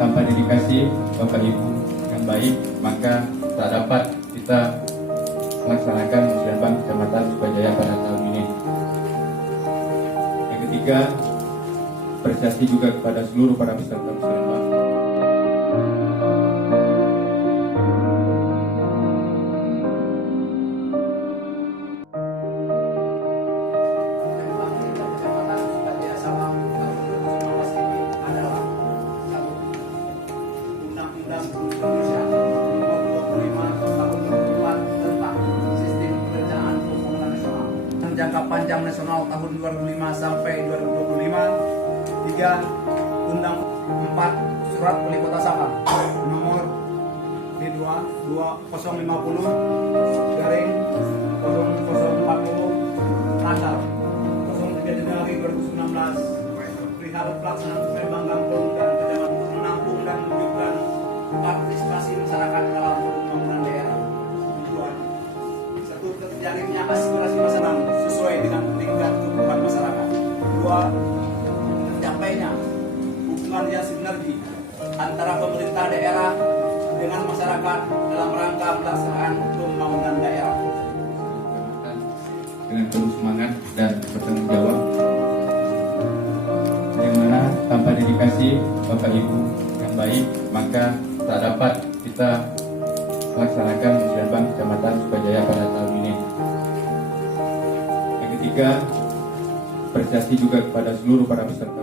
tanpa dedikasi Bapak Ibu yang baik, maka tak dapat kita melaksanakan musyawarah Kecamatan Sukajaya pada tahun ini. Yang ketiga, apresiasi juga kepada seluruh para peserta musyawarah. Jangka panjang nasional tahun 2005 sampai 2025. 3. Undang 4 Surat Wali Kota Sabang nomor B2 2050 garing 0040 tanggal 03 Januari 2019 perihal pelaksanaan Musyawarah Kampung dan Kecamatan menampung dan mewujudkan partisipasi masyarakat dalam pembangunan daerah. Tujuan: 1. Terjalinnya aspirasi masyarakat sesuai dengan tingkat kebutuhan masyarakat. 2. Tercapainya hubungan yang sinergi antara pemerintah daerah dengan masyarakat dalam rangka pelaksanaan pembangunan daerah. Dengan penuh semangat dan bertanggung jawab, yang mana tanpa dedikasi Bapak Ibu yang baik, maka tak dapat kita melaksanakan musyawarah Kecamatan Sukajaya pada tahun ini. Yang ketiga, apresiasi juga kepada seluruh para peserta